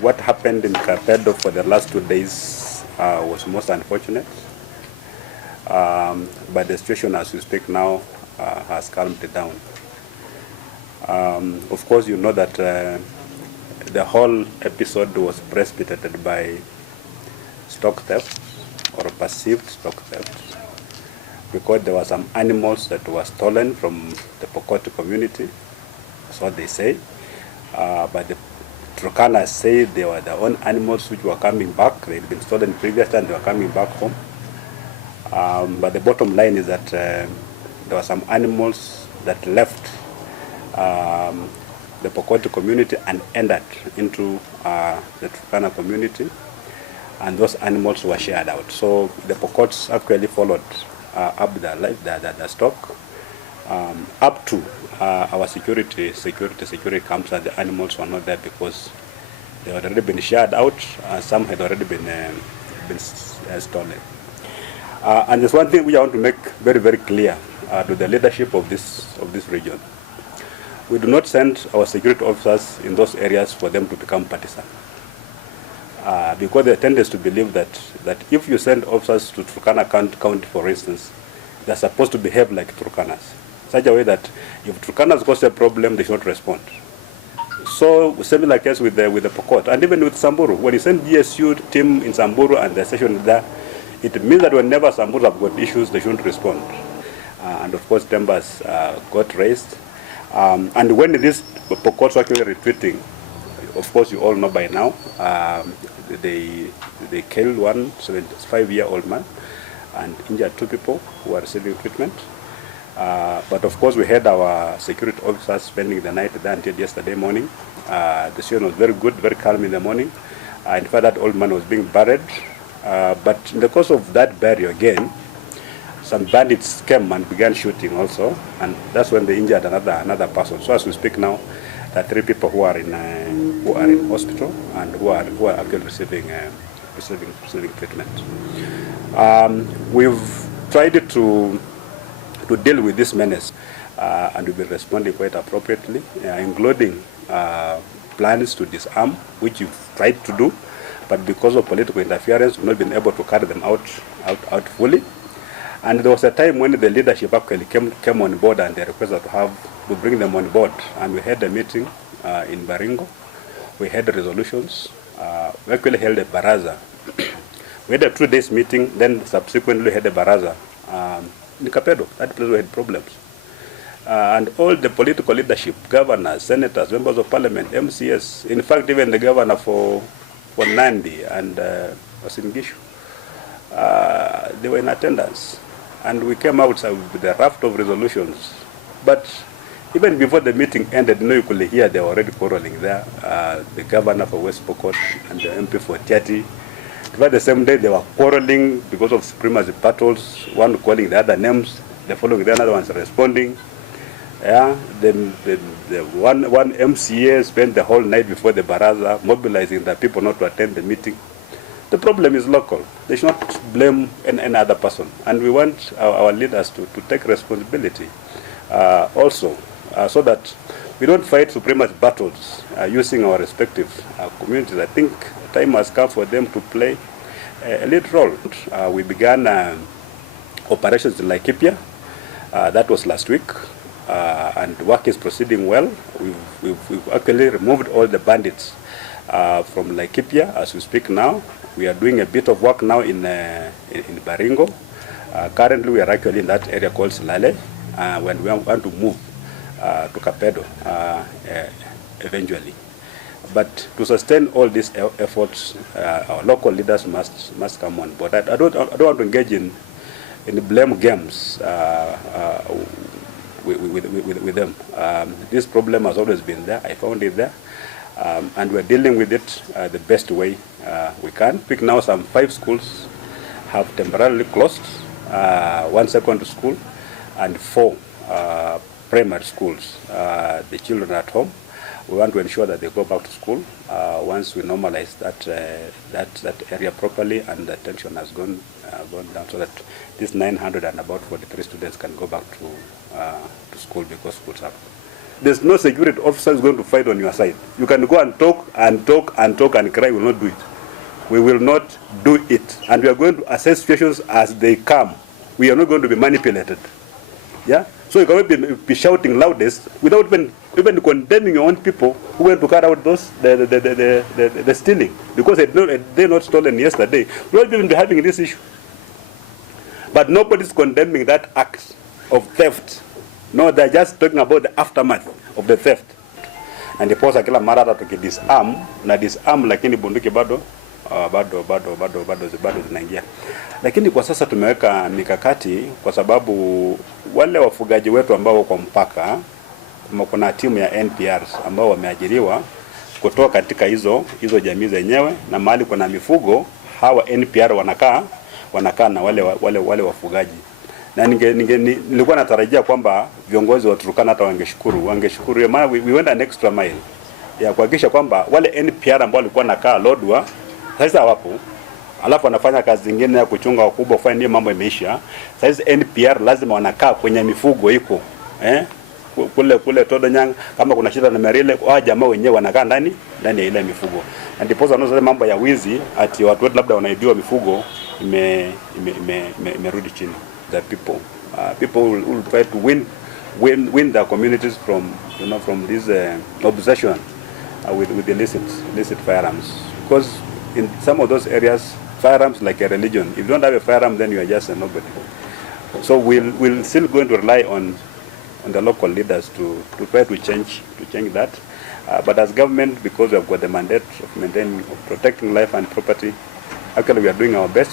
what happened in Kapedo for the last 2 days was most unfortunate. But the situation as we speak now has calmed down. Of course, you know that the whole episode was precipitated by stock theft or perceived stock theft, because there were some animals that were stolen from the Pokot community. That's what they say. But the Turkanas say they were their own animals which were coming back. They had been stolen previously and they were coming back home. But the bottom line is that there were some animals that left the Pokot community and entered into the Turkana community, and those animals were shared out. So the Pokots actually followed up the stock up to our security camps, and the animals were not there because they had already been shared out. Some had already been stolen. And there's one thing we want to make very, very clear to the leadership of this region. We do not send our security officers in those areas for them to become partisan. Because there are tendencies to believe that if you send officers to Turkana County, for instance, they're supposed to behave like Turkanas, such a way that if Turkanas cause a problem, they should not respond. So similar case with the Pokot, and even with Samburu. When you send GSU team in Samburu and the session there, it means that whenever Samburu have got issues, they shouldn't respond. And of course, timbers got raised. And when these Pokots were actually retreating, of course, you all know by now, they killed one 75-year-old man and injured 2 people who are receiving treatment. But of course, we had our security officers spending the night there until yesterday morning. The situation was very good, very calm in the morning. In fact, that old man was being buried. But in the course of that burial again, some bandits came and began shooting also, and that's when they injured another person. So as we speak now, there are 3 people who are in hospital and who are actually receiving treatment. We've tried to deal with this menace, and we've been responding quite appropriately, including plans to disarm, which we've tried to do, but because of political interference, we've not been able to carry them out fully. And there was a time when the leadership actually came on board and they requested to bring them on board. And we had a meeting in Baringo. We had resolutions. We actually held a baraza. We had a 2 days meeting, then subsequently had a baraza in Kapedo. That place we had problems. And all the political leadership, governors, senators, members of parliament, MCS, in fact, even the governor for Nandi and Wasingishu, they were in attendance. And we came out with a raft of resolutions. But even before the meeting ended, you could hear they were already quarreling there. The governor for West Pokot and the MP for Tiati. But the same day, they were quarreling because of supremacy battles, one calling the other names, the following the other ones responding. Yeah, then the one MCA spent the whole night before the baraza mobilizing the people not to attend the meeting. The problem is local. They should not blame any other person. And we want our leaders to take responsibility also, so that we don't fight supremacy battles using our respective communities. I think time has come for them to play a lead role. We began operations in Laikipia. That was last week. And work is proceeding well. We've actually removed all the bandits from Laikipia as we speak now. We are doing a bit of work now in Baringo. Currently, we are actually in that area called Silale, when we want to move to Kapedo eventually. But to sustain all these efforts, our local leaders must come on board. I don't want to engage in blame games with them. This problem has always been there. I found it there. And we're dealing with it the best way we can. Pick now some 5 schools have temporarily closed, 1 secondary school and 4 primary schools. The children are at home. We want to ensure that they go back to school once we normalize that area properly and the tension has gone down, so that these 900 and about 43 students can go back to school because schools are there's no security officer is going to fight on your side. You can go and talk and talk and talk and cry. We will not do it. We will not do it. And we are going to assess situations as they come. We are not going to be manipulated. Yeah? So you cannot be shouting loudest without even condemning your own people who went to carry out the stealing. Because they're not stolen yesterday. We won't even be having this issue. But nobody's condemning that act of theft. No, they're just talking about the aftermath of the theft. And ndiposa kila mara hata tukidisarm na disarm, lakini bunduki bado zinaingia. Lakini kwa sasa tumeweka mikakati, kwa sababu wale wafugaji wetu ambao kwa mpaka, kuna timu ya NPRs ambao wameajiriwa kutoka katika hizo jamii zenyewe, na mahali kuna mifugo, hawa NPR wanakaa na wale wafugaji. Na nilikuwa natarajia kwamba viongozi wa Turkana hata wangeshukuru, maana we went an extra mile ya kuhakikisha kwamba wale NPR ambao walikuwa nakaa Lodwa sasa wapo, alafu wanafanya kazi zingine ya kuchunga wakubwa, kufanya nini, mambo imeisha. Sasa NPR lazima wanakaa kwenye mifugo iko kule Todonyang, kama kuna shida na Merile, wao jamaa wenyewe wanakaa ndani ya ile mifugo. Na ndipo wanasema mambo ya wizi ati watu wetu labda wanaibiwa mifugo imerudi chini. The people will try to win their communities from this obsession with illicit firearms, because in some of those areas firearms like a religion. If you don't have a firearm, then you are just a nobody. So we'll still going to rely on the local leaders to try to change that. But as government, because we have got the mandate of protecting life and property, actually we are doing our best.